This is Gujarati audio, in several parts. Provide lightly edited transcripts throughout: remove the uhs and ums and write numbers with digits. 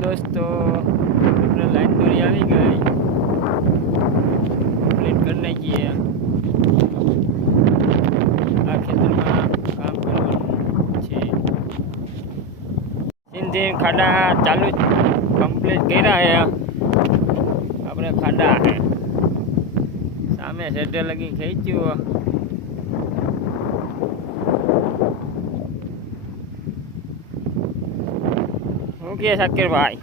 दोस्तों, अपने लाइन दूरी आ गई, कंप्लीट करने की है। आ खेतर में काम करवानुं छे। तीन खाड़ा चालू कंप्लीट कर्या है। अपने खाड़ा है सामे सेटे लगी खींच्યું। શું કે શકીર ભાઈ?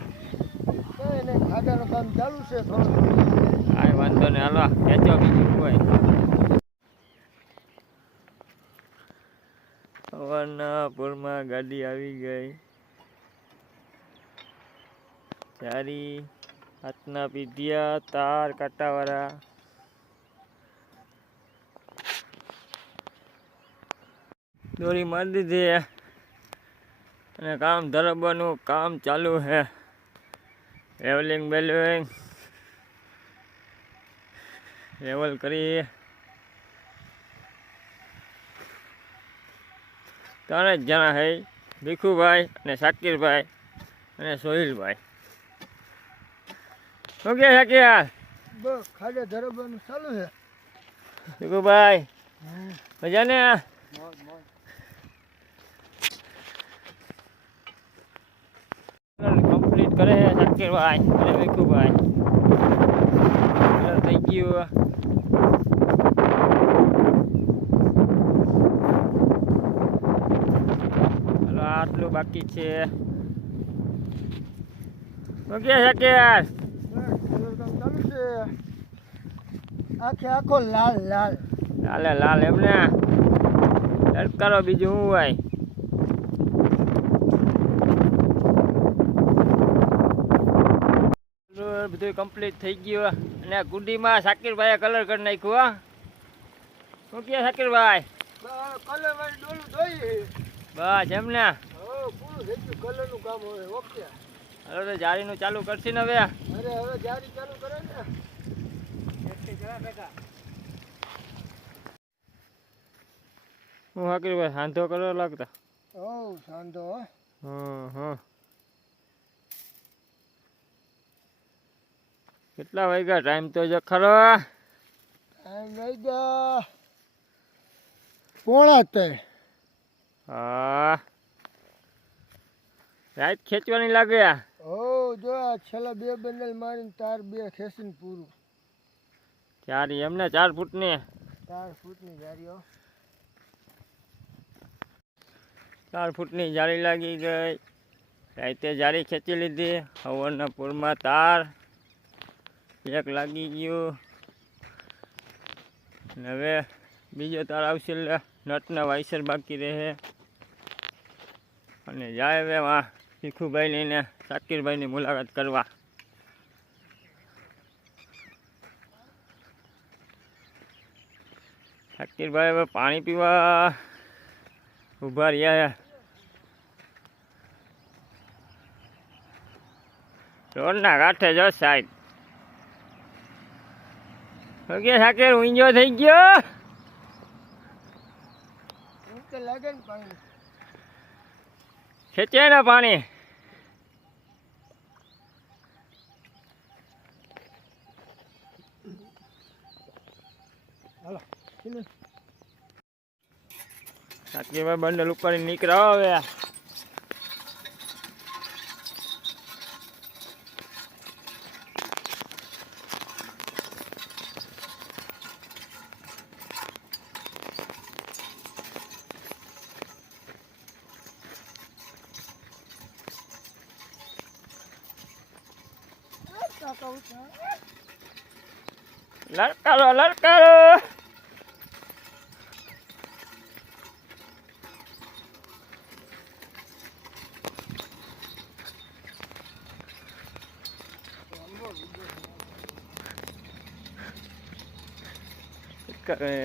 ખાડાનું કામ ચાલુ છે. કાંઈ વાંધો નહીં, હાલો ખેંચો બીજું કોઈ. સવારના પૂરમાં ગાડી આવી ગઈ. ચારી હાથના પીઢિયા તાર કાંટાવાળા. દોરી મારી દીધી અને કામ ધરબવાનું કામ ચાલુ છે. રેવલિંગ બેલિંગ રેવલ કરી 3 જ જણા છે, ભીખુભાઈ અને શાકીરભાઈ અને સોહિલભાઈ. શું કે શાકીર? બસ ખાડે ધરબવાનું ચાલુ છે. ભીખુભાઈ મજા ને? કમ્પ્લીટ કરે છે શાકીરભાઈ અને ભીખુભાઈ. થઈ ગયું. હાલો આટલું બાકી છે. શું કે શાકીર? ચાલુ છે. આખો લાલ લાલ લાલે લાલ એમને કરો બીજું શું હોય. બધું કમ્પ્લીટ થઈ ગયું અને ગુડીમાં શાકીરભાઈએ કલર કરી નાખ્યું. શું કે શાકીરભાઈ? કલર વાળી ડોલું ધોઈ બસ એમને પૂરું થઈ ગયું. કલરનું કામ હવે ઓકે. હવે તો જારીનું ચાલુ કરશે ને હવે. અરે હવે જારી ચાલુ કરે ને. હું શાકીરભાઈ સાંધો કરવા લાગતા? સાંધો. હા કેટલા વાગ્યા? ટાઈમ તો જો ખરો. ટાઈમ વાગ્યા 9:45. હા રાત ખેંચવાની લાગે. જો આ છેલ્લા 2 બંડલ મારીને તાર 2 ખેંચીને પૂરું. જારી એમને 4 ફૂટની 4 ફૂટની જારીઓ. 4 ફૂટની જારી લાગી ગઈ. રાતે જારી ખેંચી લીધી. હવરના પૂરમાં તાર એક લાગી ગયું. હવે બીજો તાર આવશે એટલે નટના વાઇસર બાકી રહે. અને જાય હવે ભીખુભાઈની ને શાકીરભાઈની મુલાકાત કરવા. શાકીરભાઈ હવે પાણી પીવા ઊભા રહ્યા. રોડના કાંઠે જો સાહેબ. ઓકે શાકીર ઊંઝો થઈ ગયો. લાગે ને પાણી ખેંચે ને પાણી. હાલો શાકીરભાઈ બંડલ ઉપર નીકળ્યા હવે. લડકારો લડકારો. કરે